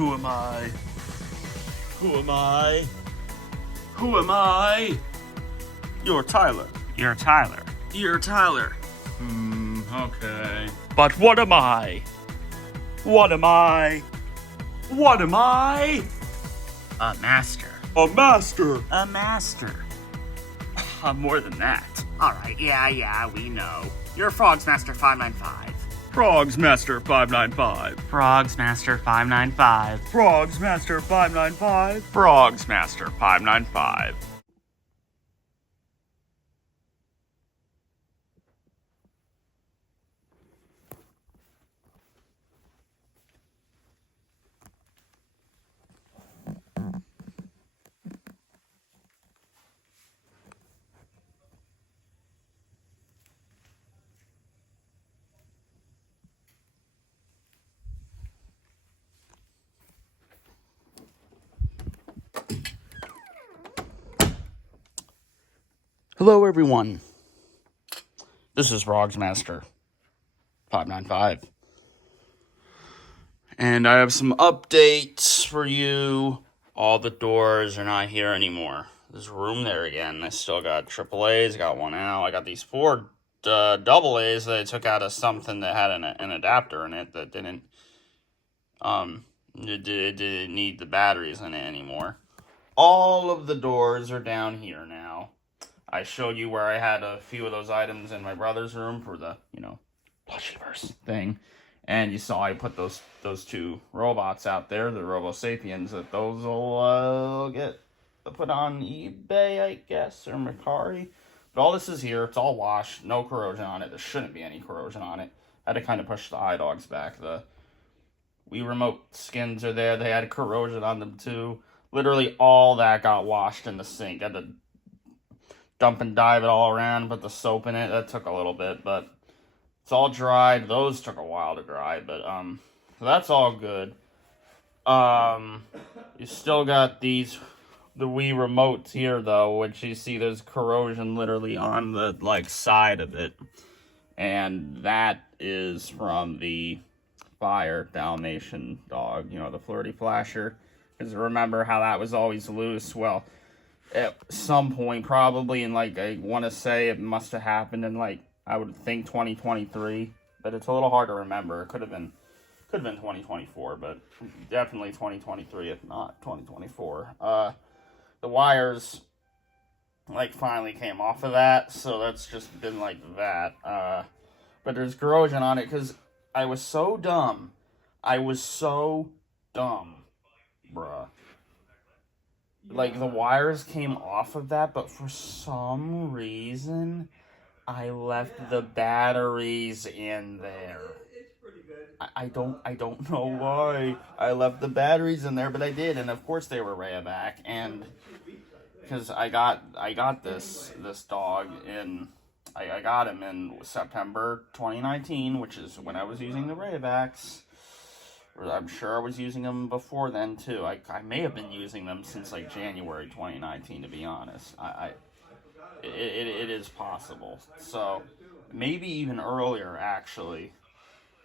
Who am I? Who am I? Who am I? You're Tyler. You're Tyler. You're Tyler. Okay. But what am I? What am I? What am I? A master. A master. A master. I'm more than that. Alright, yeah, we know. You're Frogs Master 595. Frogs Master 595. Frogs Master 595. Frogs Master 595. Frogs Master 595. Hello, everyone. This is Frogs Master 595. And I have some updates for you. All the doors are not here anymore. There's room there again. I still got AAAs, got one out. I got these 4 double A's that I took out of something that had an adapter in it that didn't need the batteries in it anymore. All of the doors are down here now. I showed you where I had a few of those items in my brother's room for the, Plushiverse thing. And you saw I put those 2 robots out there, the Robo Sapiens, that those will get put on eBay, I guess, or Mercari. But all this is here. It's all washed. No corrosion on it. There shouldn't be any corrosion on it. I had to kind of push the iDogs back. The Wii Remote skins are there. They had corrosion on them, too. Literally all that got washed in the sink. I had to dump and dive it all around, put the soap in it. That took a little bit, but it's all dried. Those took a while to dry, but so that's all good. You still got the Wii remotes here though, which you see there's corrosion literally on the side of it, and that is from the Fire Dalmatian dog. The Flirty Flasher. Because remember how that was always loose? Well, at some point, probably in I want to say it must have happened in I would think 2023, but it's a little hard to remember. It could have been 2024, but definitely 2023, if not 2024. The wires finally came off of that, so that's just been that. But there's corrosion on it because I was so dumb. Bruh. The wires came off of that, but for some reason, I left the batteries in there. I don't know why I left the batteries in there, but I did, and of course they were Rayovac, and because I got this dog I got him in September 2019, which is when I was using the Rayovacs. I'm sure I was using them before then, too. I may have been using them since, January 2019, to be honest. It is possible. So, maybe even earlier, actually.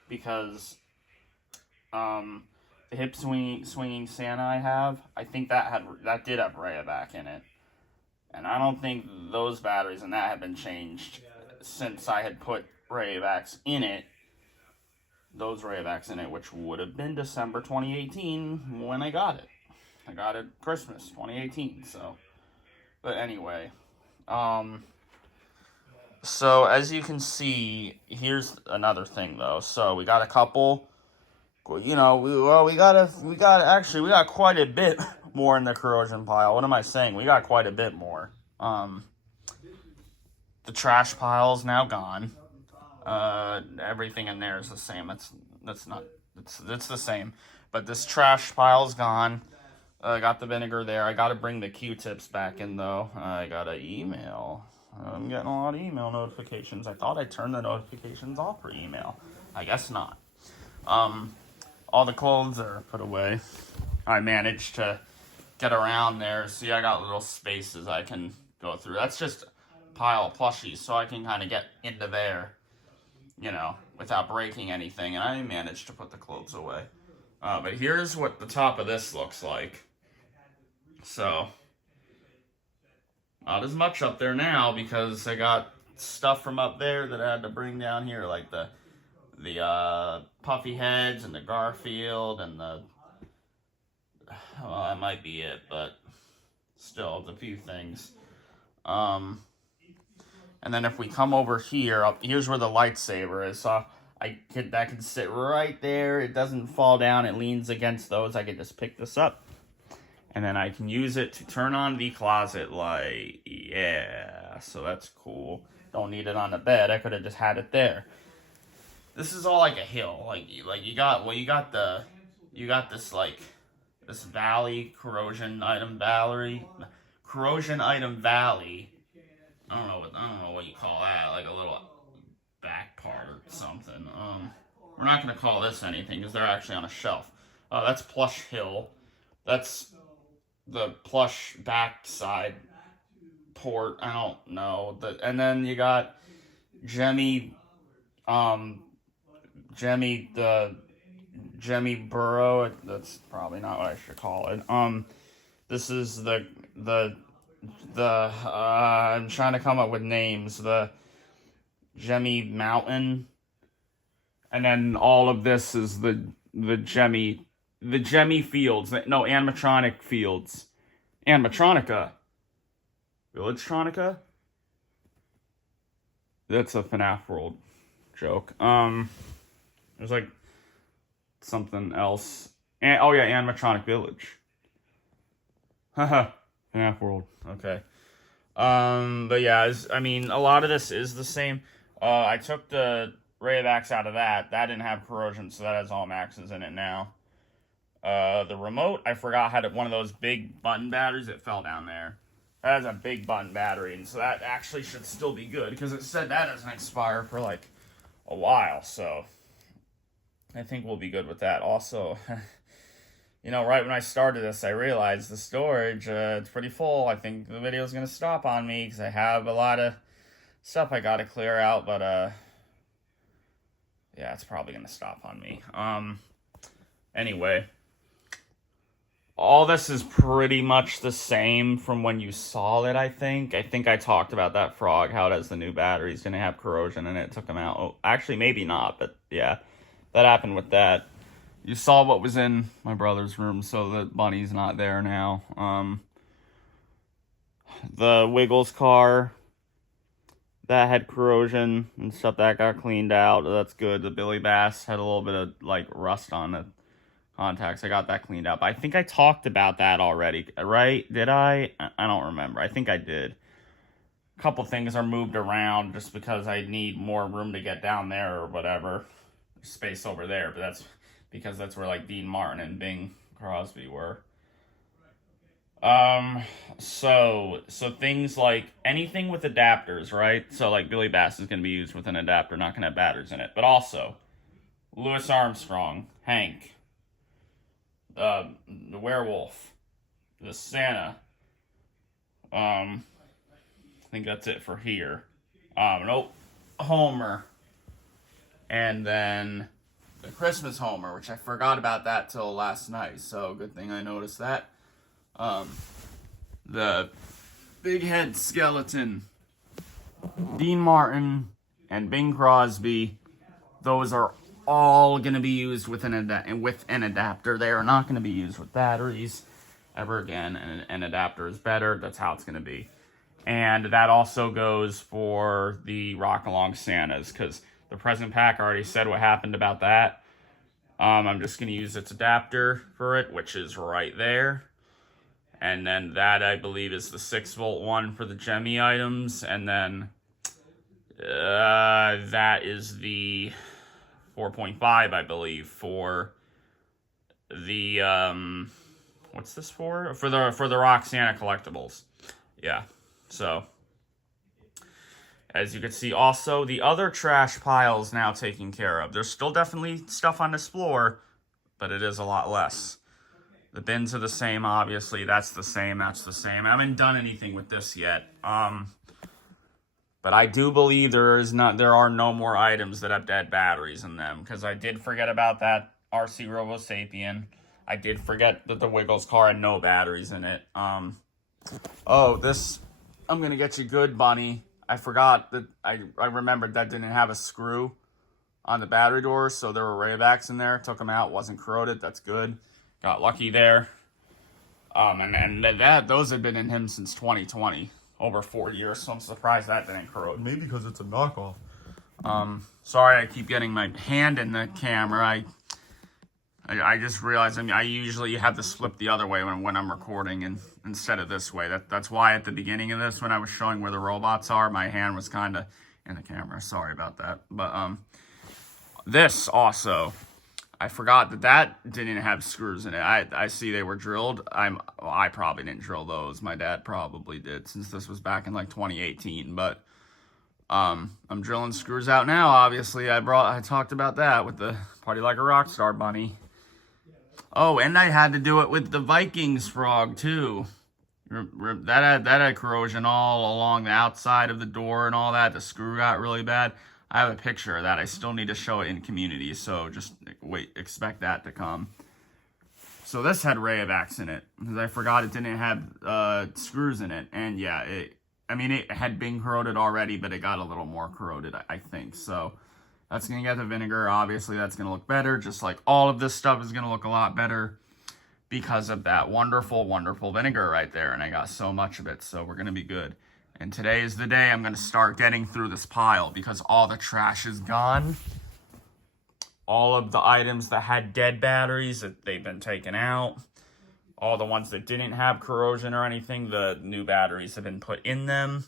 Because, the hip swinging Santa I have, I think that did have Rayovac in it. And I don't think those batteries and that have been changed since I had put Rayovacs in it. Those Rayovacs in it, which would have been December 2018 when I got it. I got it Christmas 2018, so. But anyway. So, as you can see, here's another thing, though. So, we got a couple, we got quite a bit more in the corrosion pile. What am I saying? We got quite a bit more. The trash pile's now gone. Everything in there is the same. It's the same. But this trash pile's gone. I got the vinegar there. I got to bring the Q-tips back in, though. I got an email. I'm getting a lot of email notifications. I thought I turned the notifications off for email. I guess not. All the clothes are put away. I managed to get around there. See, I got little spaces I can go through. That's just a pile of plushies, so I can kind of get into there, without breaking anything. And I managed to put the clothes away. But here's what the top of this looks like. So, not as much up there now because I got stuff from up there that I had to bring down here, like the puffy heads and the Garfield and the... Well, that might be it, but still, it's a few things. And then if we come over here, here's where the lightsaber is. So that can sit right there. It doesn't fall down. It leans against those. I can just pick this up. And then I can use it to turn on the closet light. Yeah, so that's cool. Don't need it on the bed. I could have just had it there. This is all like a hill. You got this like this valley, corrosion item valley. I don't know what you call that. Like a little back part or something. We're not gonna call this anything because they're actually on a shelf. That's Plush Hill. That's the plush backside port. I don't know. And then you got Jemmy Burrow. That's probably not what I should call it. This is the I'm trying to come up with names. The Jemmy Mountain, and then all of this is the Jemmy Fields. No, animatronic Fields. Animatronica. Villagetronica? That's a FNAF World joke. There's like something else. Animatronic Village. Haha. FNAF World. Okay. But yeah, a lot of this is the same. I took the Ray of Axe out of that. That didn't have corrosion, so that has all maxes in it now. The remote, I forgot had one of those big button batteries. It fell down there. That has a big button battery, and so that actually should still be good, because it said that doesn't expire for like a while, so I think we'll be good with that. Also, right when I started this, I realized the storage, it's pretty full. I think the video's going to stop on me, because I have a lot of stuff I got to clear out, but yeah, it's probably going to stop on me. Anyway, all this is pretty much the same from when you saw it, I think. I think I talked about that frog, how it has the new batteries, going to have corrosion in it, took them out. Oh, actually, maybe not, but yeah, that happened with that. You saw what was in my brother's room, so the bunny's not there now. The Wiggles car, that had corrosion and stuff, that got cleaned out. That's good. The Billy Bass had a little bit of like rust on the contacts. I got that cleaned out. But I think I talked about that already, right? Did I? I don't remember. I think I did. A couple things are moved around just because I need more room to get down there or whatever. Space over there, but that's because that's where like Dean Martin and Bing Crosby were. So things like anything with adapters, right? So like Billy Bass is going to be used with an adapter, not going to have batteries in it. But also Louis Armstrong, Hank, the werewolf, the Santa. I think that's it for here. Nope, Homer, and then the Christmas Homer, which I forgot about that till last night. So good thing I noticed that. The big head skeleton, Dean Martin, and Bing Crosby. Those are all going to be used with an adapter. They are not going to be used with batteries ever again. And an adapter is better. That's how it's going to be. And that also goes for the Rock Along Santas, because the present pack already said what happened about that. I'm just going to use its adapter for it, which is right there. And then that, I believe, is the 6-volt one for the Jemmy items. And then that is the 4.5, I believe, for the, what's this for? For the Rock Santa collectibles. Yeah, so as you can see, also, the other trash pile is now taken care of. There's still definitely stuff on this floor, but it is a lot less. The bins are the same, obviously. That's the same, that's the same. I haven't done anything with this yet. But I do believe there are no more items that have dead batteries in them, because I did forget about that RC Robo Sapien. I did forget that the Wiggles car had no batteries in it. Oh, this, I'm gonna get you good, Bunny. I forgot that, I remembered that didn't have a screw on the battery doors, so there were Raybacks in there. Took them out, wasn't corroded, that's good. Got lucky there. And those had been in him since 2020, over 4 years, so I'm surprised that didn't corrode. Maybe because it's a knockoff. Sorry I keep getting my hand in the camera. I just realized, I usually have this flip the other way when I'm recording and instead of this way. That's why at the beginning of this, when I was showing where the robots are, my hand was kind of in the camera. Sorry about that. But this also, I forgot that didn't have screws in it. I see they were drilled. I probably didn't drill those. My dad probably did, since this was back in like 2018. But I'm drilling screws out now. Obviously, I talked about that with the Party Like a Rockstar Bunny. Oh, and I had to do it with the Vikings frog too. That had corrosion all along the outside of the door and all that. The screw got really bad. I have a picture of that. I still need to show it in community, so just wait, expect that to come. So this had Raybacks in it, because I forgot it didn't have screws in it. And yeah, it had been corroded already, but it got a little more corroded, I think. So that's going to get the vinegar. Obviously, that's going to look better. Just like all of this stuff is going to look a lot better because of that wonderful, wonderful vinegar right there. And I got so much of it, so we're going to be good. And today is the day I'm going to start getting through this pile because all the trash is gone. All of the items that had dead batteries, they've been taken out. All the ones that didn't have corrosion or anything, the new batteries have been put in them.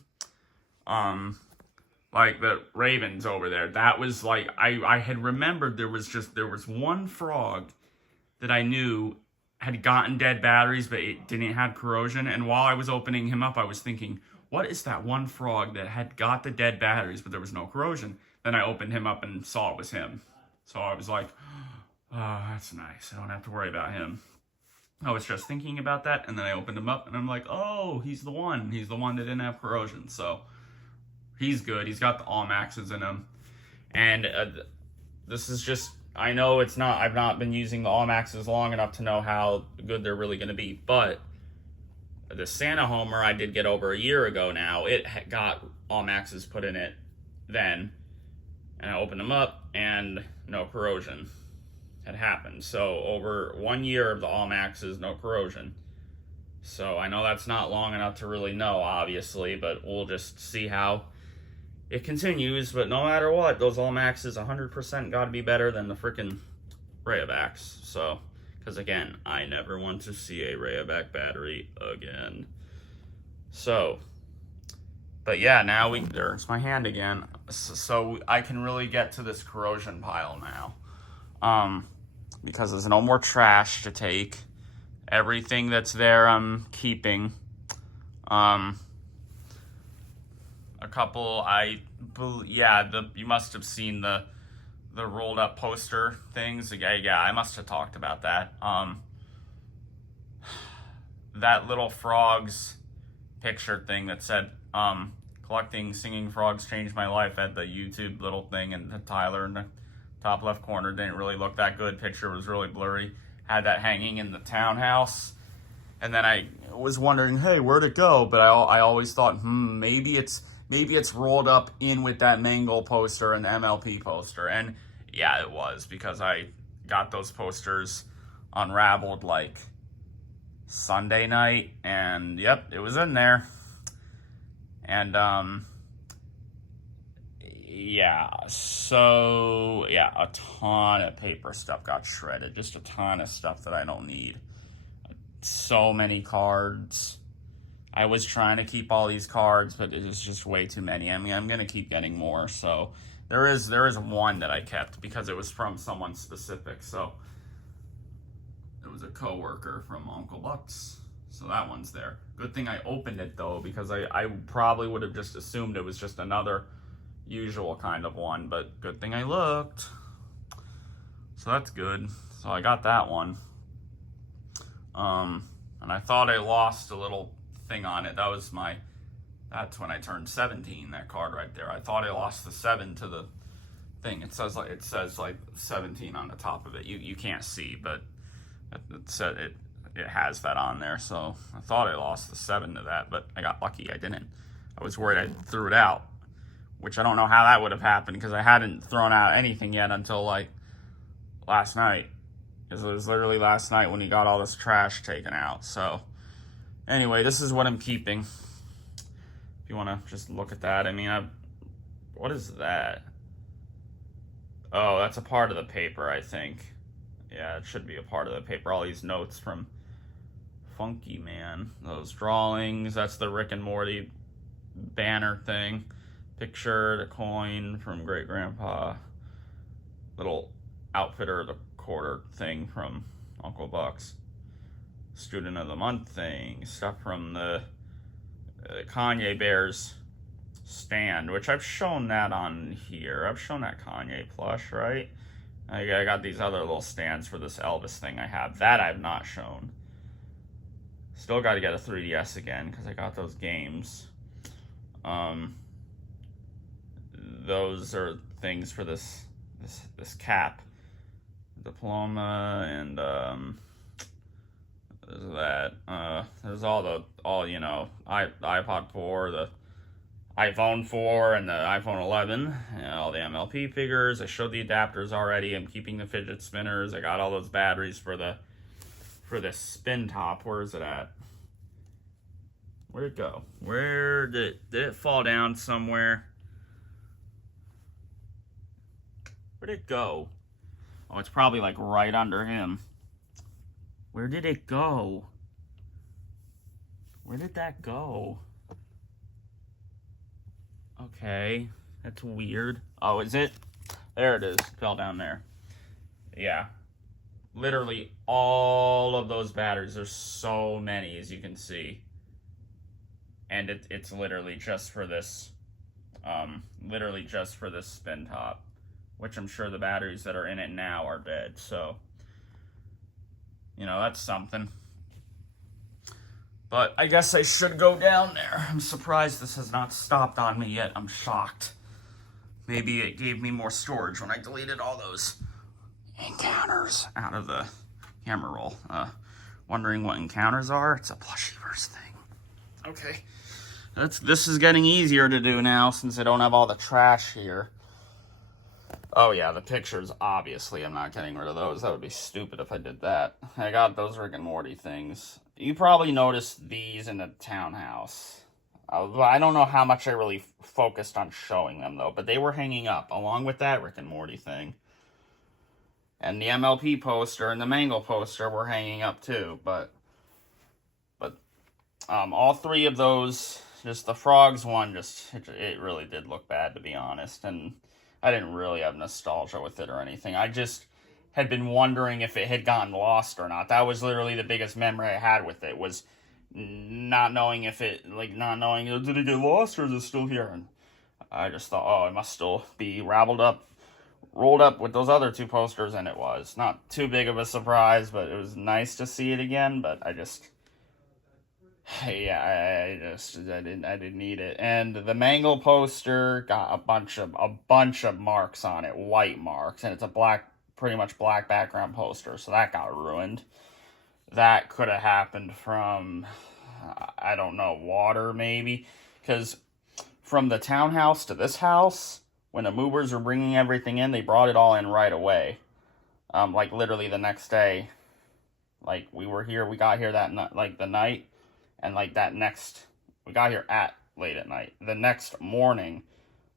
Like the Ravens over there, that was like, I had remembered there was one frog that I knew had gotten dead batteries, but it didn't have corrosion. And while I was opening him up, I was thinking, what is that one frog that had got the dead batteries, but there was no corrosion? Then I opened him up and saw it was him. So I was like, oh, that's nice. I don't have to worry about him. I was just thinking about that, and then I opened him up, and I'm like, oh, he's the one. He's the one that didn't have corrosion. So he's good. He's got the All-Maxes in him. And this is just, I know it's not, I've not been using the All-Maxes long enough to know how good they're really going to be. But the Santa Homer I did get over a year ago now, it got All-Maxes put in it then. And I opened them up, and no corrosion had happened. So over 1 year of the All-Maxes, no corrosion. So I know that's not long enough to really know, obviously, but we'll just see how it continues. But no matter what, those All-Maxes 100% got to be better than the freaking Raybacks. So, because again, I never want to see a Rayback battery again. So, but yeah, now there's my hand again. So I can really get to this corrosion pile now. Because there's no more trash to take. Everything that's there I'm keeping. A couple, you must have seen the rolled up poster things. Yeah, I must have talked about that. That little frogs picture thing that said, collecting singing frogs changed my life, at the YouTube little thing, and Tyler in the top left corner didn't really look that good. Picture was really blurry. Had that hanging in the townhouse. And then I was wondering, hey, where'd it go? But I always thought, maybe it's rolled up in with that Mangle poster and the MLP poster. And yeah, it was, because I got those posters unraveled like Sunday night, and yep, it was in there. And a ton of paper stuff got shredded. Just a ton of stuff that I don't need. So many cards. I was trying to keep all these cards, but it is just way too many. I mean, I'm going to keep getting more. So there is one that I kept because it was from someone specific. So it was a coworker from Uncle Buck's. So that one's there. Good thing I opened it, though, because I probably would have just assumed it was just another usual kind of one, but good thing I looked. So that's good. So I got that one. And I thought I lost a little thing on it. That's when I turned 17, that card right there. I thought I lost the 7 to thing. It says like 17 on the top of it. You can't see, but it said it has that on there. So I thought I lost the 7 to that, but I got lucky. I didn't. I was worried I threw it out, which I don't know how that would have happened because I hadn't thrown out anything yet until like last night. Because it was literally last night when he got all this trash taken out. So anyway, this is what I'm keeping. If you want to just look at that. I mean, what is that? Oh, that's a part of the paper, I think. Yeah, it should be a part of the paper. All these notes from Funky Man. Those drawings. That's the Rick and Morty banner thing. Picture, the coin from Great Grandpa. Little outfitter of the quarter thing from Uncle Buck's. Student of the month thing. Stuff from the Kanye Bears stand, which I've shown that on here. I've shown that Kanye plush, right? I got these other little stands for this Elvis thing I have. That I've not shown. Still got to get a 3DS again because I got those games. Those are things for this cap. Diploma and there's that. There's all you know, iPod 4, the iPhone 4 and the iPhone 11, and all the MLP figures. I showed the adapters already. I'm keeping the fidget spinners. I got all those batteries for the spin top. Where is it at? Where'd it go? Where did it fall down somewhere? Where'd it go? Oh, it's probably like right under him. Where did it go? Where did that go? Okay, that's weird. Oh, is it? There it is. Fell down there. Yeah. Literally all of those batteries. There's so many, as you can see. And it's literally just for this, spin top. Which I'm sure the batteries that are in it now are dead. So, you know, that's something. But I guess I should go down there. I'm surprised this has not stopped on me yet. I'm shocked. Maybe it gave me more storage when I deleted all those encounters out of the camera roll. Wondering what encounters are? It's a Plushiverse thing. Okay. This is getting easier to do now since I don't have all the trash here. Oh yeah, the pictures, obviously I'm not getting rid of those. That would be stupid if I did that. I got those Rick and Morty things. You probably noticed these in the townhouse. I don't know how much I really focused on showing them though, but they were hanging up along with that Rick and Morty thing. And the MLP poster and the Mangle poster were hanging up too, but all 3 of those, just the frogs one, it really did look bad, to be honest, and I didn't really have nostalgia with it or anything. I just had been wondering if it had gotten lost or not. That was literally the biggest memory I had with it, was not knowing did it get lost or is it still here? And I just thought, oh, it must still be rolled up with those other 2 posters, and it was. Not too big of a surprise, but it was nice to see it again, but I didn't need it. And the Mangle poster got a bunch of marks on it, white marks, and it's a pretty much black background poster, so that got ruined. That could have happened from, I don't know, water maybe, because from the townhouse to this house, when the movers were bringing everything in, they brought it all in right away. Like literally the next day, like we got here that night, like the night. And like we got here at late at night. The next morning,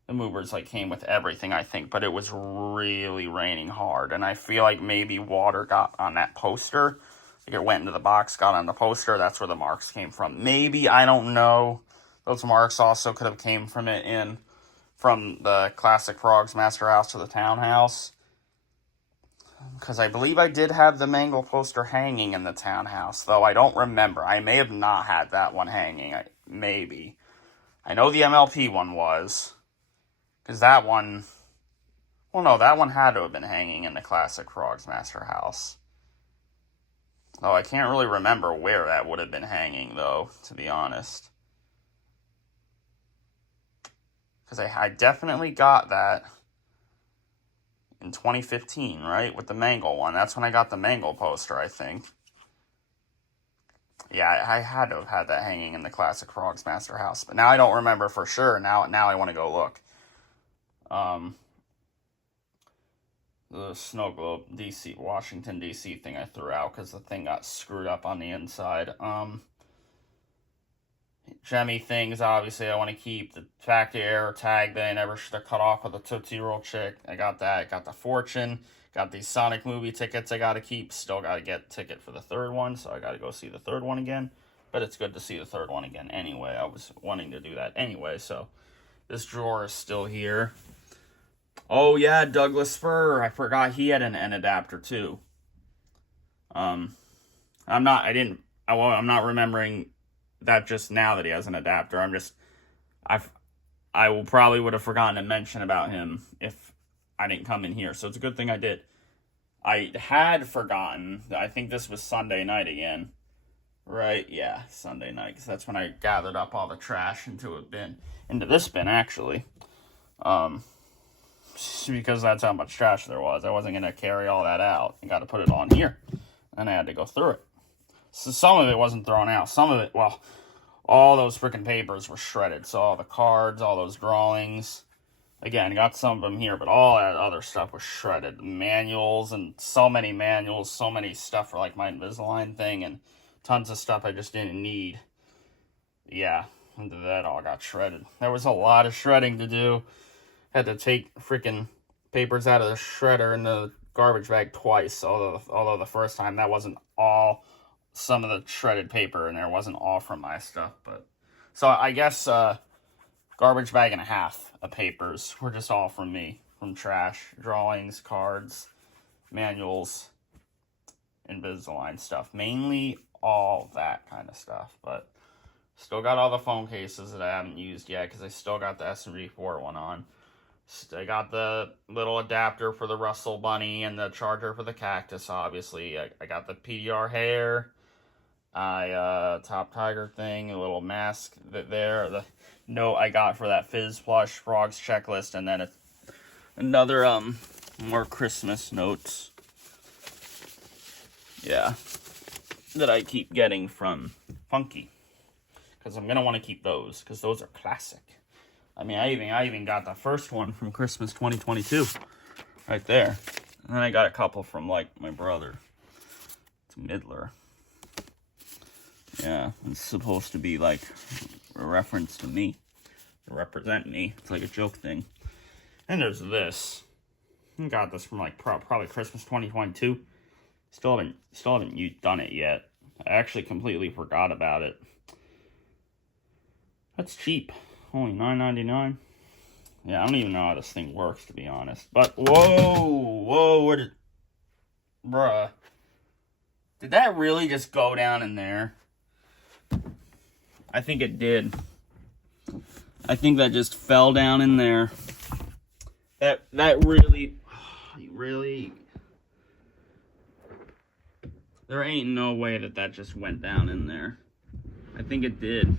the movers like came with everything, I think, but it was really raining hard. And I feel like maybe water got on that poster. Like it went into the box, got on the poster. That's where the marks came from. Maybe, I don't know. Those marks also could have came from the Classic Frogs Master House to the townhouse. Because I believe I did have the Mangle poster hanging in the townhouse, though I don't remember. I may have not had that one hanging. Maybe. I know the MLP one was. Because that one... Well, no, that one had to have been hanging in the Classic Frogs Master House. Oh, I can't really remember where that would have been hanging, though, to be honest. Because I definitely got that. in 2015, right? With the Mangle one. That's when I got the Mangle poster, I think. Yeah, I had to have had that hanging in the Classic Frogs Master house. But now I don't remember for sure. Now I want to go look. The snow globe DC, Washington, D.C. thing I threw out because the thing got screwed up on the inside. Gemmy things, obviously, I want to keep. The factory error tag that I never should have cut off with the Tootsie Roll chick. I got that. Got the Fortune. Got these Sonic movie tickets I got to keep. Still got to get a ticket for the third one, so I got to go see the third one again. But it's good to see the third one again anyway. I was wanting to do that anyway, so this drawer is still here. Oh, yeah, Douglas Fir. I forgot he had an N adapter, too. I'm not remembering that just now that he has an adapter. I will probably would have forgotten to mention about him if I didn't come in here. So it's a good thing I did. I had forgotten. I think this was Sunday night again. Right? Yeah, Sunday night. Because that's when I gathered up all the trash into this bin, actually. Because that's how much trash there was. I wasn't going to carry all that out. I got to put it on here. And I had to go through it. So some of it wasn't thrown out. Some of it, well, all those freaking papers were shredded. So all the cards, all those drawings. Again, got some of them here, but all that other stuff was shredded. Manuals and so many manuals, so many stuff for like my Invisalign thing and tons of stuff I just didn't need. Yeah, that all got shredded. There was a lot of shredding to do. Had to take freaking papers out of the shredder in the garbage bag twice. Although the first time that wasn't all. Some of the shredded paper in there wasn't all from my stuff, but so I guess garbage bag and a half of papers were just all from me, from trash, drawings, cards, manuals, Invisalign stuff, mainly all that kind of stuff. But still got all the phone cases that I haven't used yet because I still got the SMG4 one on. I got the little adapter for the Russell Bunny and the charger for the Cactus, obviously. I got the PDR hair. Top Tiger thing, a little mask there. The note I got for that Fizz Plush Frogs checklist, and then another, more Christmas notes. Yeah. That I keep getting from Funky. Because I'm going to want to keep those, because those are classic. I mean, I even got the first one from Christmas 2022. Right there. And then I got a couple from, like, my brother. It's Midler. Yeah, it's supposed to be, like, a reference to me. To represent me. It's like a joke thing. And there's this. I got this from, like, probably Christmas 2022. Still haven't done it yet. I actually completely forgot about it. That's cheap. Only $9.99. Yeah, I don't even know how this thing works, to be honest. But, whoa, bruh. Did that really just go down in there? I think it did. I think that just fell down in there. That really... There ain't no way that just went down in there. I think it did.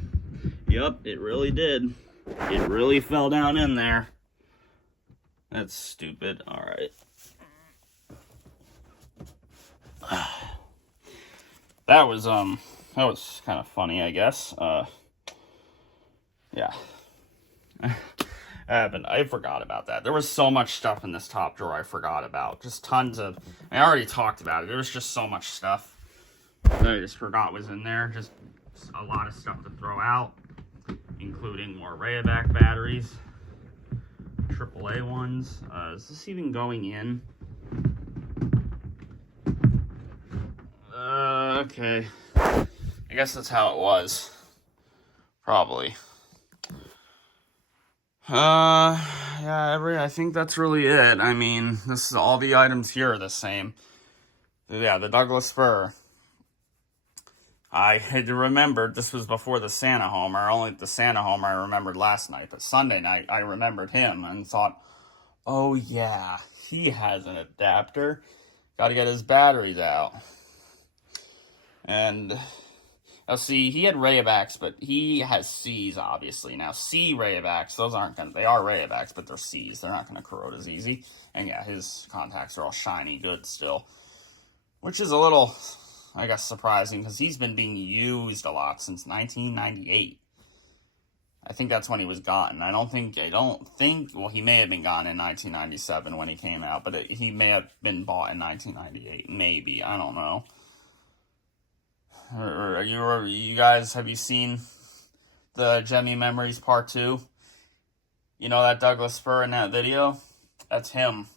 Yup, it really did. It really fell down in there. That's stupid. Alright. That was kind of funny, I guess. Yeah. I forgot about that. There was so much stuff in this top drawer I forgot about. Just tons of... I already talked about it. There was just so much stuff that I just forgot was in there. Just a lot of stuff to throw out, including more Rayovac batteries. AAA ones. Is this even going in? Okay. I guess that's how it was. Probably. Yeah, I think that's really it. I mean, all the items here are the same. Yeah, the Douglas Fir. I had remembered this was before the Santa Homer. Only the Santa Homer I remembered last night, but Sunday night I remembered him and thought, oh yeah, he has an adapter. Got to get his batteries out. And Now, see, he had Rayabacks, but he has C's, obviously. Now, C Rayabacks, those aren't going to... They are Rayabacks, but they're C's. They're not going to corrode as easy. And, yeah, his contacts are all shiny good still. Which is a little, I guess, surprising, because he's been being used a lot since 1998. I think that's when he was gotten. I don't think, well, he may have been gotten in 1997 when he came out, but he may have been bought in 1998. Maybe. I don't know. Or you guys, have you seen the Jemmy Memories Part 2? You know that Douglas Spur in that video? That's him.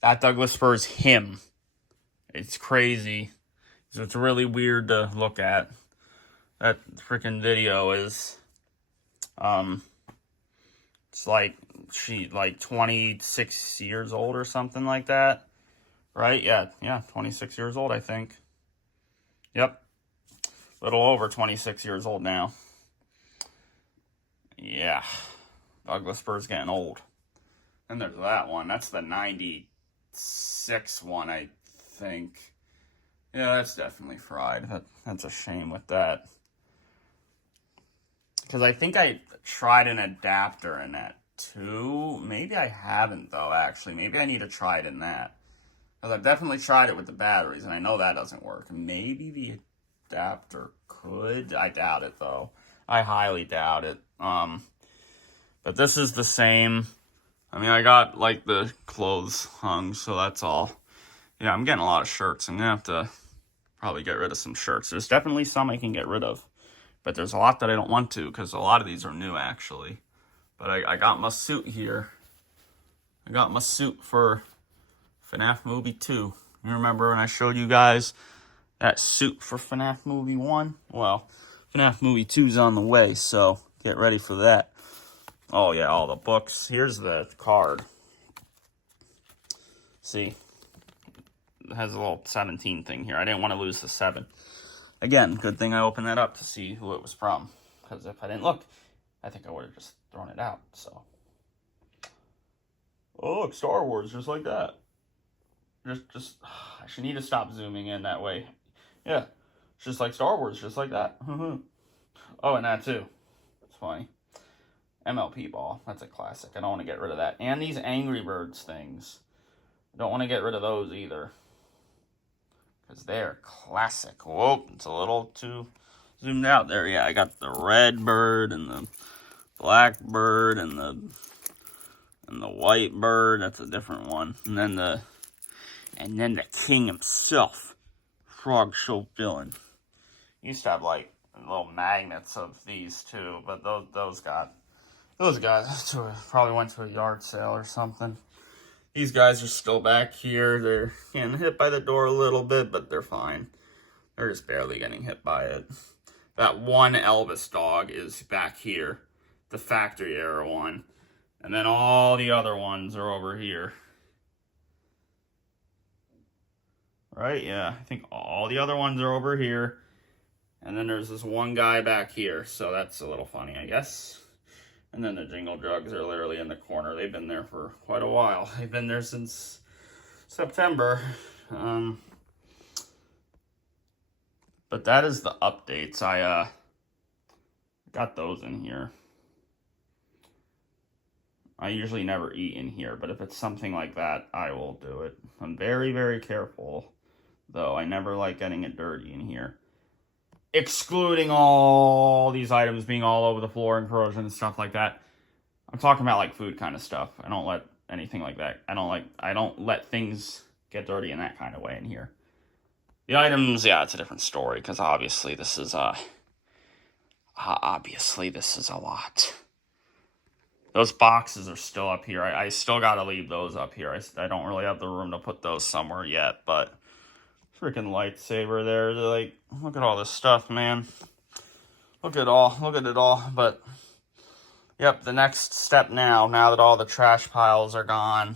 That Douglas Spur is him. It's crazy. It's really weird to look at. That freaking video is, it's like, she, like 26 years old or something like that. Right? Yeah, 26 years old, I think. Yep. Little over 26 years old now. Yeah. Douglas Spur's getting old. And there's that one. That's the 96 one, I think. Yeah, that's definitely fried. That's a shame with that. Because I think I tried an adapter in that too. Maybe I haven't, though, actually. Maybe I need to try it in that. Because I've definitely tried it with the batteries, and I know that doesn't work. Maybe the adapter could. I doubt it, though. I highly doubt it. But this is the same. I mean, I got, like, the clothes hung, so that's all. Yeah, I'm getting a lot of shirts. I'm going to have to probably get rid of some shirts. There's definitely some I can get rid of. But there's a lot that I don't want to, because a lot of these are new, actually. But I got my suit here. I got my suit for FNAF Movie 2. You remember when I showed you guys that suit for FNAF Movie 1? Well, FNAF Movie 2's on the way, so get ready for that. Oh, yeah, all the books. Here's the card. See? It has a little 17 thing here. I didn't want to lose the 7. Again, good thing I opened that up to see who it was from. Because if I didn't look, I think I would have just thrown it out, so. Oh, look, Star Wars, just like that. Just, I should need to stop zooming in that way. Yeah, it's just like Star Wars, just like that. Oh, and that too. It's funny. MLP ball, that's a classic. I don't want to get rid of that. And these Angry Birds things. I don't want to get rid of those either. Because they're classic. Whoa, it's a little too zoomed out there. Yeah, I got the red bird and the black bird and the white bird. That's a different one. And then the king himself, Frog Show Villain. Used to have like little magnets of these too, but those guys probably went to a yard sale or something. These guys are still back here. They're getting hit by the door a little bit, but they're fine. They're just barely getting hit by it. That one Elvis dog is back here, the factory era one. And then all the other ones are over here. Right? Yeah, I think all the other ones are over here. And then there's this one guy back here. So that's a little funny, I guess. And then the Jingle Jugs are literally in the corner. They've been there for quite a while. They've been there since September. But that is the updates. I got those in here. I usually never eat in here, but if it's something like that, I will do it. I'm very, very careful, though. I never like getting it dirty in here. Excluding all these items being all over the floor and corrosion and stuff like that. I'm talking about like food kind of stuff. I don't let anything like that. I don't let things get dirty in that kind of way in here. The items, yeah, it's a different story because obviously this is a lot. Those boxes are still up here. I still got to leave those up here. I don't really have the room to put those somewhere yet, but freaking lightsaber there. They're like, look at all this stuff, man. Look at it all. But yep, the next step now that all the trash piles are gone,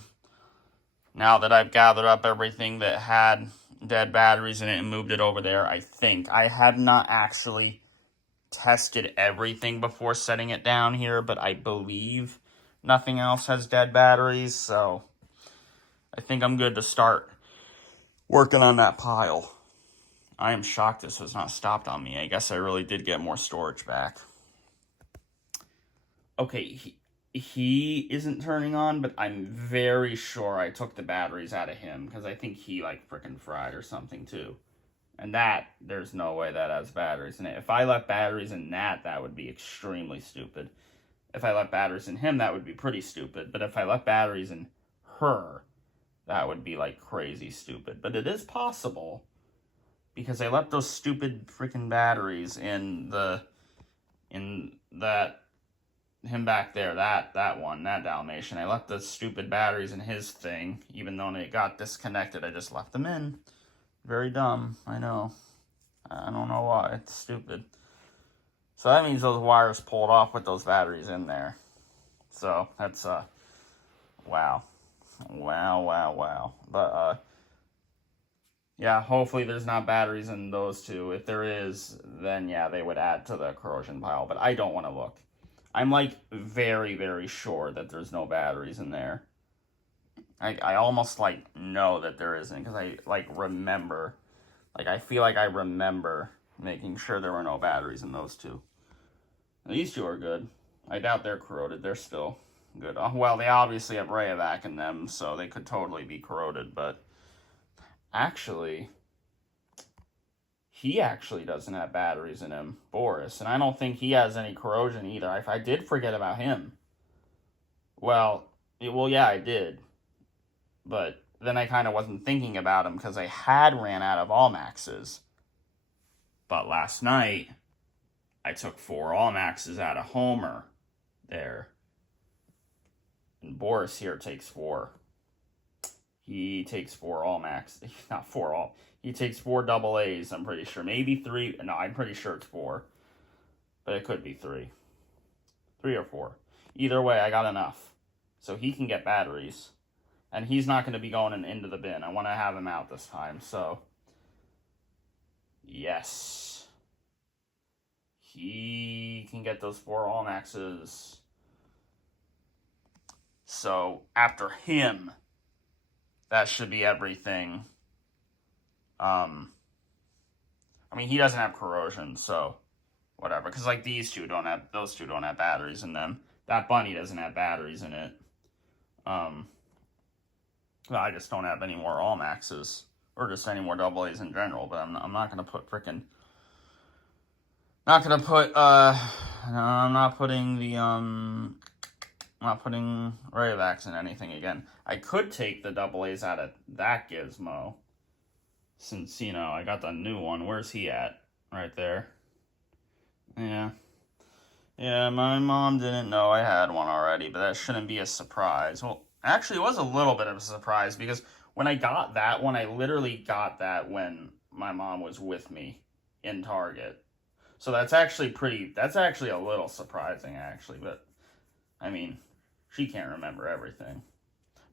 now that I've gathered up everything that had dead batteries in it and moved it over there, I think. I have not actually tested everything before setting it down here, but I believe nothing else has dead batteries, so I think I'm good to start working on that pile. I am shocked this was not stopped on me. I guess I really did get more storage back. Okay, he isn't turning on, but I'm very sure I took the batteries out of him because I think he like freaking fried or something too. And that, there's no way that has batteries in it. If I left batteries in that would be extremely stupid. If I left batteries in him, that would be pretty stupid. But if I left batteries in her, that would be like crazy stupid. But it is possible because I left those stupid freaking batteries in that him back there, that Dalmatian. I left the stupid batteries in his thing, even though they got disconnected. I just left them in. Very dumb, I know. I don't know why. It's stupid. So that means those wires pulled off with those batteries in there. So that's wow. But yeah, hopefully there's not batteries in those two. If there is, then yeah, they would add to the corrosion pile. But I don't want to look. I'm like very, very sure that there's no batteries in there. I almost like know that there isn't because I like remember. Like I feel like I remember making sure there were no batteries in those two. These two are good. I doubt they're corroded. They're still good. Well, they obviously have Rayovac in them, so they could totally be corroded. But actually, he actually doesn't have batteries in him, Boris. And I don't think he has any corrosion either. I did forget about him. Well, yeah, I did. But then I kind of wasn't thinking about him because I had ran out of Allmaxes. But last night, I took 4 Allmaxes out of Homer there. And Boris here takes 4. He takes 4 Allmax. Not 4 All. He takes 4 double A's, I'm pretty sure. Maybe 3. No, I'm pretty sure it's 4. But it could be 3. 3 or 4. Either way, I got enough. So he can get batteries. And he's not going to be going into the bin. I want to have him out this time, so. Yes. He can get those 4 Allmaxes. So, after him, that should be everything. I mean, he doesn't have corrosion, so whatever. Because, like, those two don't have batteries in them. That bunny doesn't have batteries in it. I just don't have any more Allmaxes. Or just any more double A's in general. But I'm not going to put freaking... I'm not putting the, I'm not putting Rayovacs in anything again. I could take the double A's out of that gizmo. Since, you know, I got the new one. Where's he at? Right there. Yeah. Yeah, my mom didn't know I had one already, but that shouldn't be a surprise. Well, actually, it was a little bit of a surprise because when I got that one, I literally got that when my mom was with me in Target. So that's actually a little surprising, actually. But, I mean, she can't remember everything.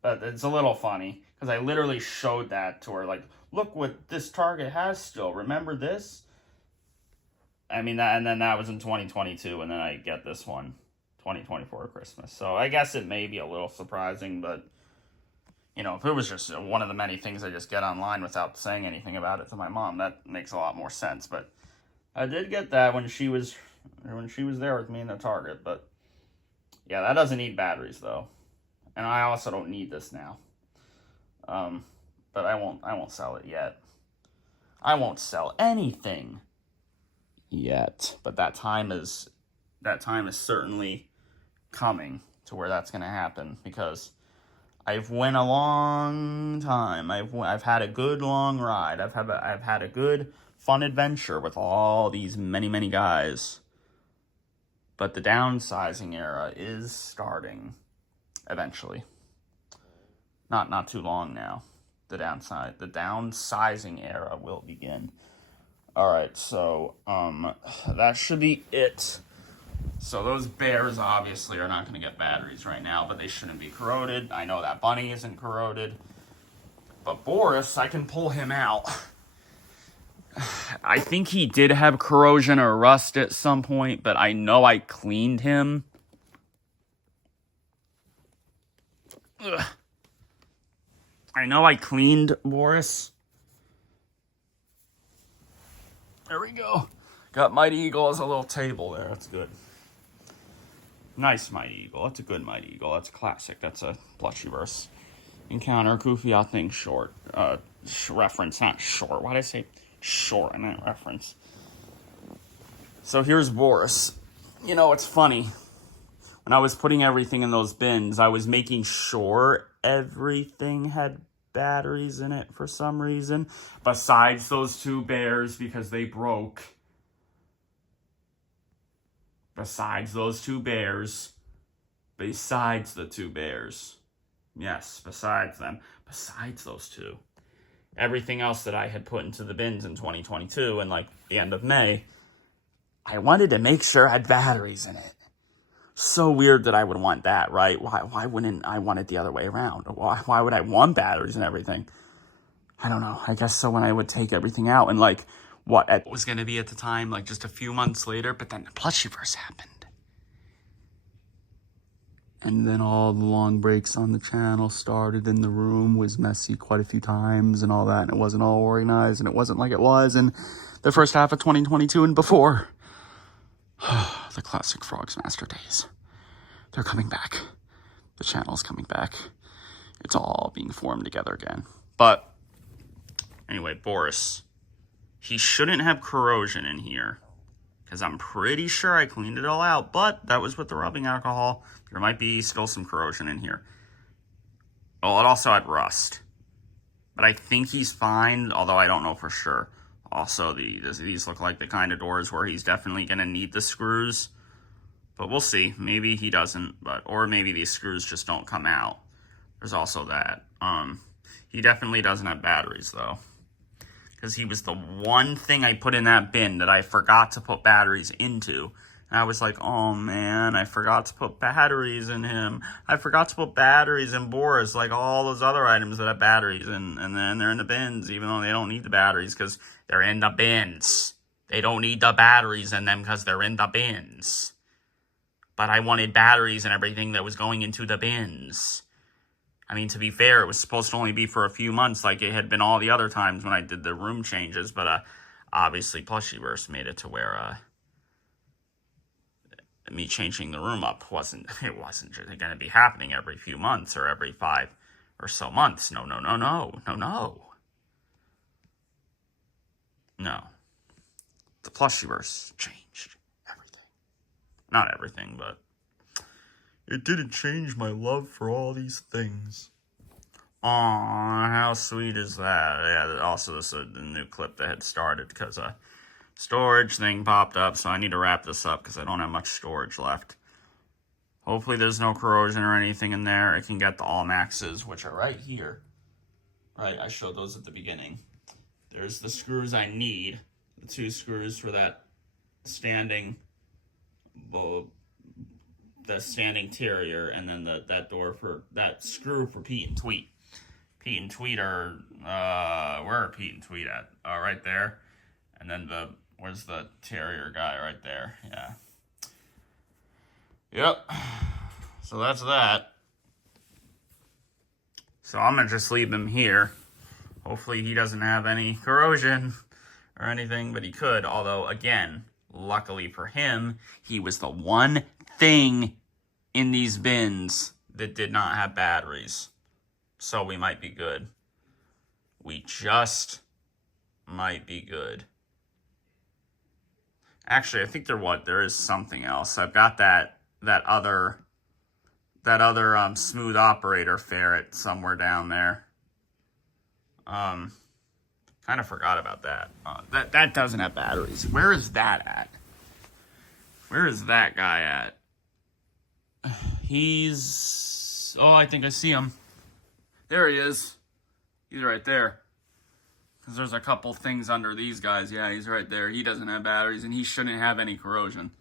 But it's a little funny because I literally showed that to her, like, look what this Target has still. Remember this? I mean, and then that was in 2022, and then I get this one, 2024 Christmas. So I guess it may be a little surprising, but, you know, if it was just one of the many things I just get online without saying anything about it to my mom, that makes a lot more sense. But I did get that when she was there with me in the Target. But yeah, that doesn't need batteries though, and I also don't need this now. But I won't sell it yet. I won't sell anything yet, but that time is certainly coming to where that's going to happen because I've went a long time. I've had a good long ride. I've had a good fun adventure with all these many guys. But the downsizing era is starting eventually. Not too long now. The downsizing era will begin. Alright, so, that should be it. So those bears obviously are not going to get batteries right now, but they shouldn't be corroded. I know that bunny isn't corroded. But Boris, I can pull him out. I think he did have corrosion or rust at some point, but I know I cleaned him. Ugh. I know I cleaned Boris. There we go. Got Mighty Eagle as a little table there. That's good. Nice Mighty Eagle. That's a good Mighty Eagle. That's classic. That's a Plushyverse encounter. Goofy, I think short. Reference, not short. Why did I say short? I meant reference. So here's Boris. You know, it's funny. When I was putting everything in those bins, I was making sure everything had batteries in it for some reason. Besides those two bears, because they broke. Besides those two bears. Besides the two bears. Yes, besides them. Besides those two. Everything else that I had put into the bins in 2022 and like the end of May, I wanted to make sure I had batteries in it. So weird that I would want that, right? Why wouldn't I want it the other way around? Why would I want batteries and everything? I don't know. I guess so when I would take everything out and like what it was going to be at the time, like just a few months later, but then the Plushyverse happened. And then all the long breaks on the channel started, and the room was messy quite a few times and all that, and it wasn't all organized, and it wasn't like it was in the first half of 2022 and before. The classic Frogs Master days. They're coming back. The channel's coming back. It's all being formed together again. But, anyway, Boris. He shouldn't have corrosion in here. Because I'm pretty sure I cleaned it all out, but that was with the rubbing alcohol. There might be still some corrosion in here. Oh, it also had rust. But I think he's fine, although I don't know for sure. Also, these look like the kind of doors where he's definitely going to need the screws. But we'll see. Maybe he doesn't, or maybe these screws just don't come out. There's also that. He definitely doesn't have batteries, though. Because he was the one thing I put in that bin that I forgot to put batteries into. And I was like, oh man, I forgot to put batteries in him. I forgot to put batteries in Boris, like all those other items that have batteries. And then they're in the bins, even though they don't need the batteries because they're in the bins. They don't need the batteries in them because they're in the bins. But I wanted batteries and everything that was going into the bins. I mean, to be fair, it was supposed to only be for a few months like it had been all the other times when I did the room changes. But obviously, Plushyverse made it to where me changing the room up wasn't going to be happening every few months or every 5 or so months. No. The Plushyverse changed everything. Not everything, but it didn't change my love for all these things. Aw, how sweet is that? Yeah, also this is a new clip that had started because a storage thing popped up, so I need to wrap this up because I don't have much storage left. Hopefully there's no corrosion or anything in there. I can get the Allmaxes, which are right here. Right, I showed those at the beginning. There's the screws I need. The 2 screws for that standing terrier, and then that door for that screw for Pete and Tweet. Pete and Tweet are where are Pete and Tweet at? Right there. And then where's the terrier guy? Right there. Yeah. Yep. So that's that. So I'm gonna just leave him here. Hopefully he doesn't have any corrosion or anything, but he could. Although, again, luckily for him, he was the one thing in these bins that did not have batteries. So we might be good. We just might be good. Actually, I think there is something else. I've got that other smooth operator ferret somewhere down there. Kind of forgot about that. That doesn't have batteries. Where is that at? Where is that guy at? He's... Oh, I think I see him. There he is. He's right there. Because there's a couple things under these guys. Yeah, he's right there. He doesn't have batteries, and he shouldn't have any corrosion.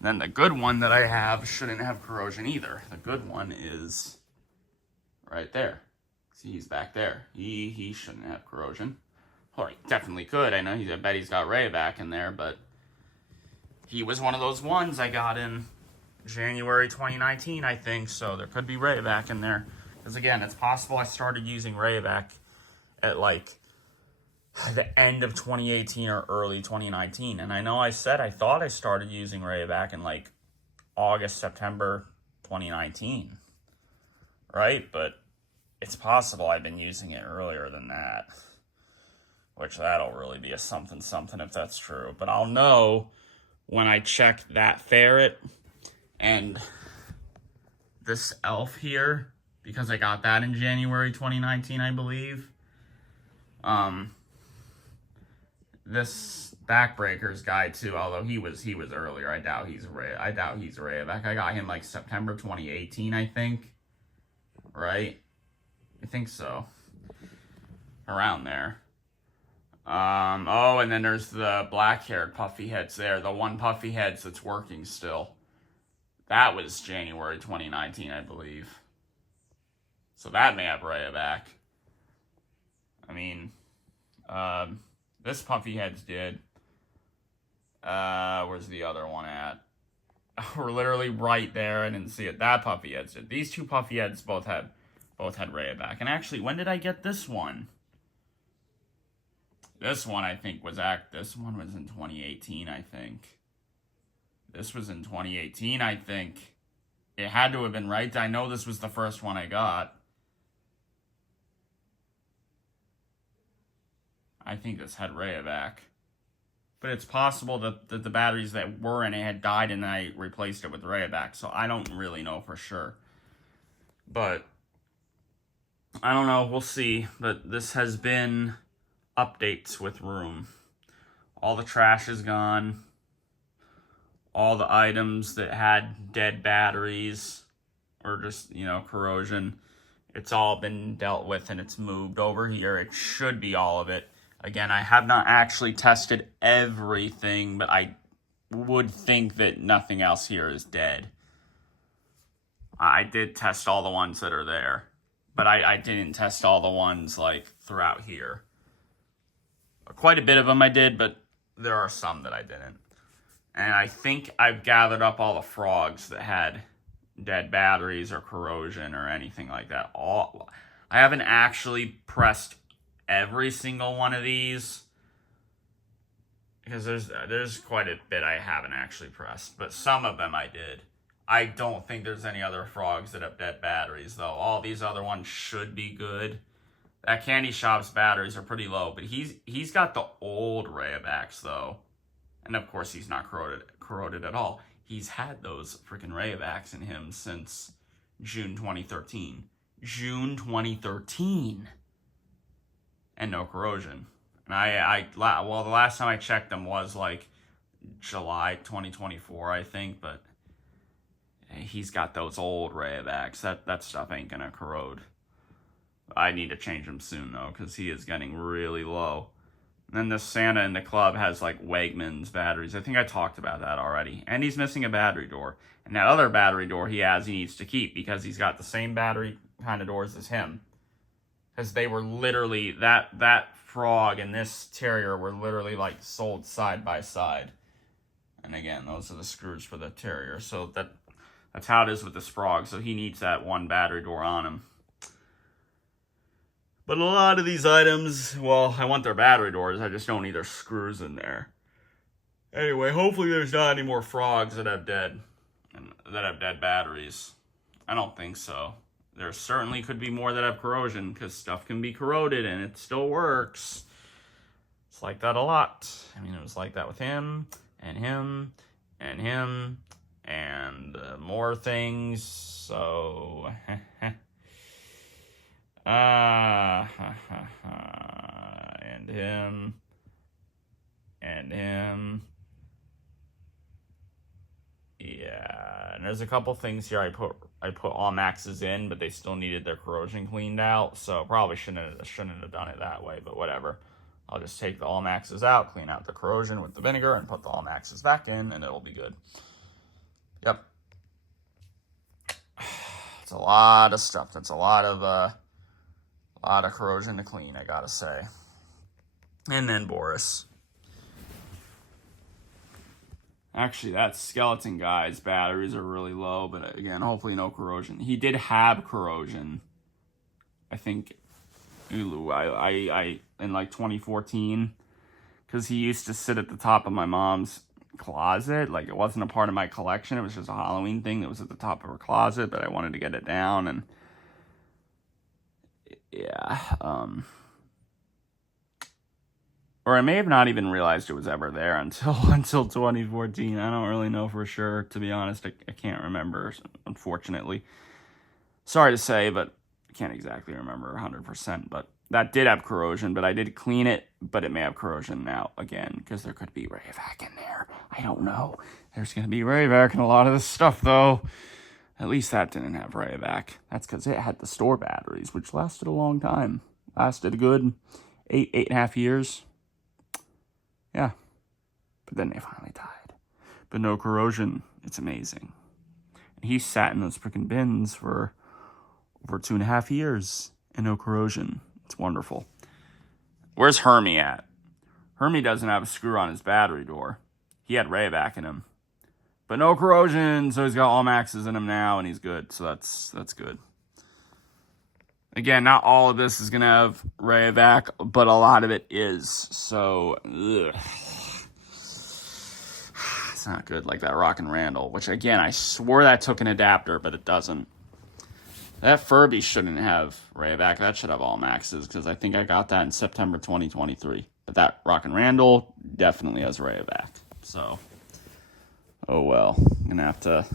Then the good one that I have shouldn't have corrosion either. The good one is right there. See, he's back there. He shouldn't have corrosion. Or he definitely could. I know I bet he's got Ray back in there, but he was one of those ones I got in January 2019, I think. So there could be Ray back in there. Because again, it's possible I started using Ray back at like the end of 2018 or early 2019. And I know I thought I started using Ray back in like August, September 2019, right? But it's possible I've been using it earlier than that, which that'll really be a something if that's true. But I'll know when I check that ferret and this elf here, because I got that in January 2019, I believe. This Backbreakers guy too, although he was earlier. I doubt he's Rayovac. I got him like September 2018, I think. Right? I think so. Around there. Oh, and then there's the black-haired puffy heads there. The one puffy heads that's working still. That was January 2019, I believe. So that may have Rayovac. I mean, this puffy heads did. Where's the other one at? We're literally right there. I didn't see it. That puffy heads did. These two puffy heads both had Rayovac. And actually, when did I get this one? This one, I think, this one was in 2018, I think. This was in 2018, I think. It had to have been, right? I know this was the first one I got. I think this had Rayovac. But it's possible that the batteries that were in it had died and I replaced it with Rayovac. So I don't really know for sure. But I don't know. We'll see. But this has been updates with Room. All the trash is gone. All the items that had dead batteries or just, corrosion, it's all been dealt with and it's moved over here. It should be all of it. Again, I have not actually tested everything, but I would think that nothing else here is dead. I did test all the ones that are there, but I didn't test all the ones, like, throughout here. Quite a bit of them I did, but there are some that I didn't. And I think I've gathered up all the frogs that had dead batteries or corrosion or anything like that. I haven't actually pressed every single one of these because there's quite a bit I haven't actually pressed, but some of them I did. I don't think there's any other frogs that have dead batteries, though. All these other ones should be good. That Candy Shop's batteries are pretty low, but he's got the old Rayovacs, though. And of course, he's not corroded at all. He's had those freaking Rayovacs in him since June 2013. June 2013. And no corrosion. And the last time I checked them was like July 2024, I think, but he's got those old Rayovacs. That stuff ain't gonna corrode. I need to change him soon, though, because he is getting really low. And then this Santa in the club has, like, Wegmans batteries. I think I talked about that already. And he's missing a battery door. And that other battery door he needs to keep because he's got the same battery kind of doors as him. Because they were literally, that frog and this terrier were literally, like, sold side by side. And again, those are the screws for the terrier. So that's how it is with this frog. So he needs that one battery door on him. But a lot of these items, well, I want their battery doors. I just don't need their screws in there. Anyway, hopefully there's not any more frogs that have dead batteries. I don't think so. There certainly could be more that have corrosion because stuff can be corroded and it still works. It's like that a lot. I mean, it was like that with him and him and him and more things. So... and him, and him. Yeah, and there's a couple things here I put all maxes in, but they still needed their corrosion cleaned out, so probably shouldn't have done it that way, but whatever. I'll just take the all maxes out, clean out the corrosion with the vinegar, and put the all maxes back in, and it'll be good. Yep. It's a lot of stuff. That's a lot of corrosion to clean, I gotta say. And then Boris. Actually, that skeleton guy's batteries are really low, but again, hopefully no corrosion. He did have corrosion. I think Ulu. I in like 2014 because he used to sit at the top of my mom's closet. Like, it wasn't a part of my collection. It was just a Halloween thing that was at the top of her closet, but I wanted to get it down. And yeah, or I may have not even realized it was ever there until 2014. I don't really know for sure, to be honest. I can't remember, unfortunately. Sorry to say, but I can't exactly remember 100%. But that did have corrosion, but I did clean it, but it may have corrosion now again, because there could be Rayovac in there. I don't know. There's going to be Rayovac in a lot of this stuff, though. At least that didn't have Rayovac. That's because it had the store batteries, which lasted a long time. Lasted a good 8.5 years. Yeah. But then they finally died. But no corrosion. It's amazing. And he sat in those freaking bins for over 2.5 years and no corrosion. It's wonderful. Where's Hermie at? Hermie doesn't have a screw on his battery door. He had Rayovac in him. But no corrosion, so he's got all maxes in him now, and he's good. So that's good. Again, not all of this is going to have Rayovac, but a lot of it is. So, ugh. It's not good like that Rockin' Randall, which, again, I swore that took an adapter, but it doesn't. That Furby shouldn't have Rayovac. That should have all maxes, because I think I got that in September 2023. But that Rockin' Randall definitely has Rayovac. So, oh well. I'm going to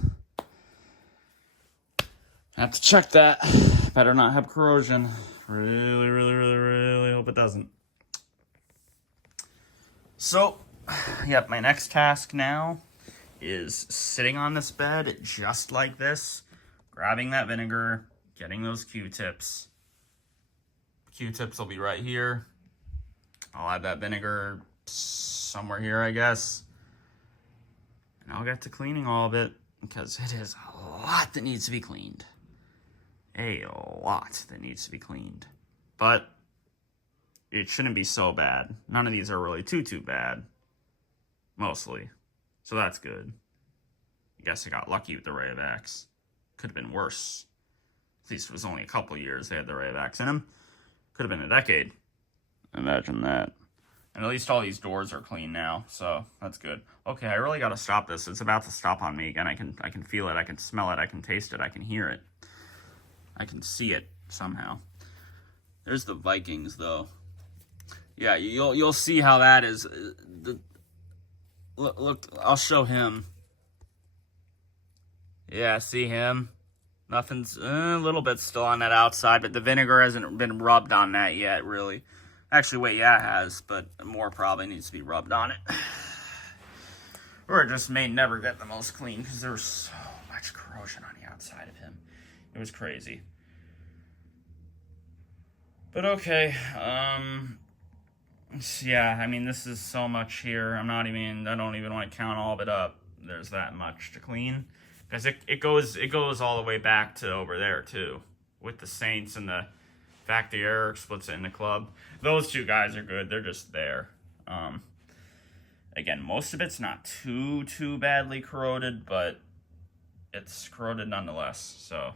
have to check that. Better not have corrosion. Really hope it doesn't. So, yep, my next task now is sitting on this bed just like this, grabbing that vinegar, getting those Q-tips. Q-tips will be right here. I'll add that vinegar somewhere here, I guess. And I'll get to cleaning all of it, because it is a lot that needs to be cleaned. A lot that needs to be cleaned. But it shouldn't be so bad. None of these are really too bad. Mostly. So that's good. I guess I got lucky with the Rayovacs. Could have been worse. At least it was only a couple years they had the Rayovacs in them. Could have been a decade. Imagine that. And at least all these doors are clean now, so that's good. Okay, I really got to stop this. It's about to stop on me again. I can feel it. I can smell it. I can taste it. I can hear it. I can see it somehow. There's the Vikings, though. Yeah, you'll see how that is. Look, I'll show him. Yeah, see him? Nothing's a little bit still on that outside, but the vinegar hasn't been rubbed on that yet, really. Actually, wait, yeah, it has, but more probably needs to be rubbed on it. Or it just may never get the most clean, because there was so much corrosion on the outside of him. It was crazy. But okay, yeah, I mean, this is so much here. I don't even want to count all of it up. There's that much to clean. Because it goes all the way back to over there, too. With the Saints and the fact that Eric splits it in the club. Those two guys are good. They're just there. Again, most of it's not too badly corroded, but it's corroded nonetheless. So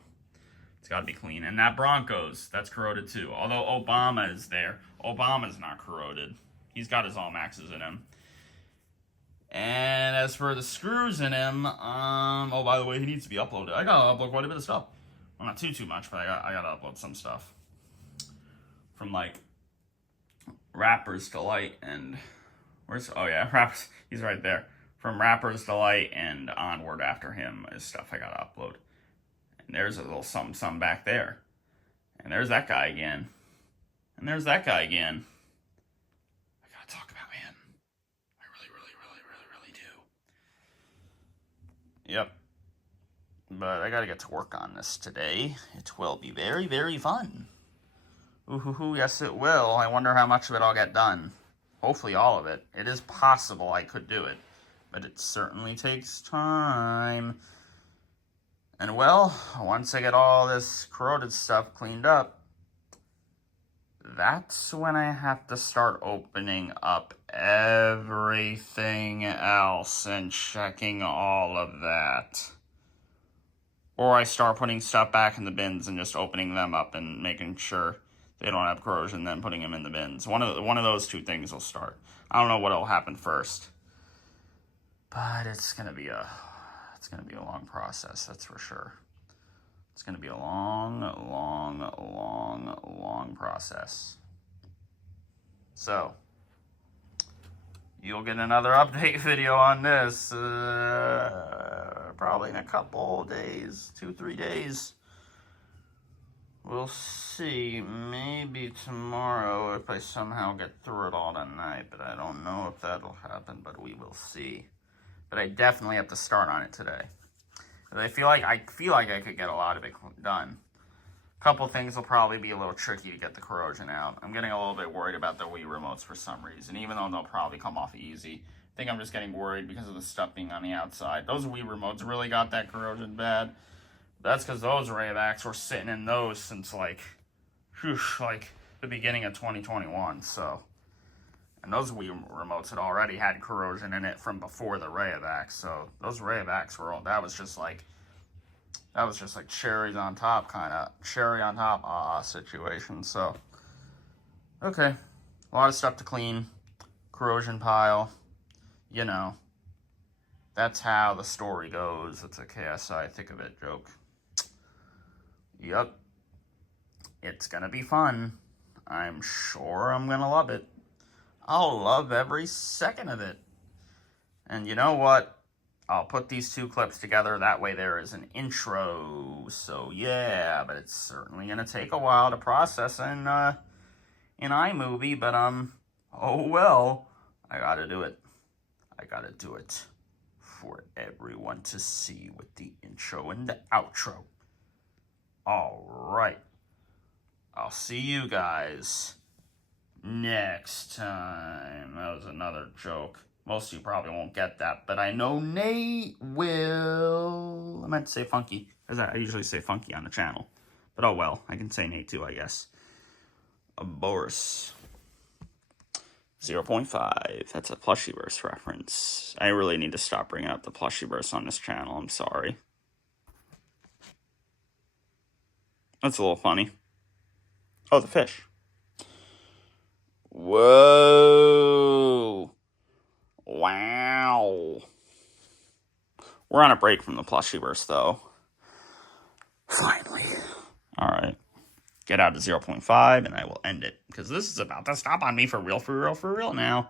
it's got to be clean. And that Broncos, that's corroded too. Although Obama is there. Obama's not corroded. He's got his all maxes in him. And as for the screws in him, oh, by the way, he needs to be uploaded. I gotta upload quite a bit of stuff. Well, not too much, but I gotta upload some stuff. From, like, Rapper's Delight and... Rappers... He's right there. From Rapper's Delight and onward after him is stuff I gotta upload. And there's a little something back there. And there's that guy again. And there's that guy again. I gotta talk about him. I really do. Yep. But I gotta get to work on this today. It will be very, very fun. Ooh, yes it will. I wonder how much of it I'll get done. Hopefully all of it. It is possible I could do it. But it certainly takes time. And well, once I get all this corroded stuff cleaned up, that's when I have to start opening up everything else and checking all of that. Or I start putting stuff back in the bins and just opening them up and making sure they don't have corrosion, then putting them in the bins. One of those two things will start. I don't know what will happen first, but it's gonna be a long process. That's for sure. It's gonna be a long process. So you'll get another update video on this probably in a couple days, 2-3 days. We'll see. Maybe tomorrow if I somehow get through it all tonight, but I don't know if that'll happen, but we will see. But I definitely have to start on it today. I feel like I could get a lot of it done. A couple things will probably be a little tricky to get the corrosion out. I'm getting a little bit worried about the Wii remotes for some reason, even though they'll probably come off easy. I think I'm just getting worried because of the stuff being on the outside. Those Wii remotes really got that corrosion bad. That's because those Rayovacs were sitting in those since like the beginning of 2021. So, and those Wii remotes had already had corrosion in it from before the Rayovacs. So those Rayovacs were that was just like cherries on top situation. So, okay, a lot of stuff to clean, corrosion pile, you know. That's how the story goes. It's a KSI Thick of It joke. Yup. It's gonna be fun. I'm sure I'm gonna love it. I'll love every second of it. And you know what? I'll put these two clips together. That way there is an intro. So yeah, but it's certainly gonna take a while to process in iMovie. But oh well. I gotta do it. I gotta do it for everyone to see with the intro and the outro. All right. I'll see you guys next time. That was another joke. Most of you probably won't get that, but I know Nate will. I meant to say Funky, because I usually say Funky on the channel. But oh well, I can say Nate too, I guess. A Boris. 0.5. That's a Plushyverse reference. I really need to stop bringing up the Plushyverse on this channel. I'm sorry. That's a little funny. Oh, the fish. Whoa. Wow. We're on a break from the Plushyverse, though. Finally. Alright. Get out to 0.5, and I will end it. Because this is about to stop on me for real now.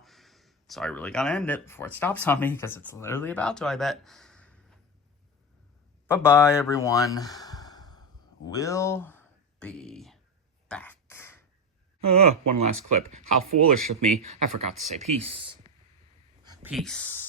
So I really gotta end it before it stops on me, because it's literally about to, I bet. Bye-bye, everyone. We'll be back. One last clip. How foolish of me. I forgot to say peace. Peace.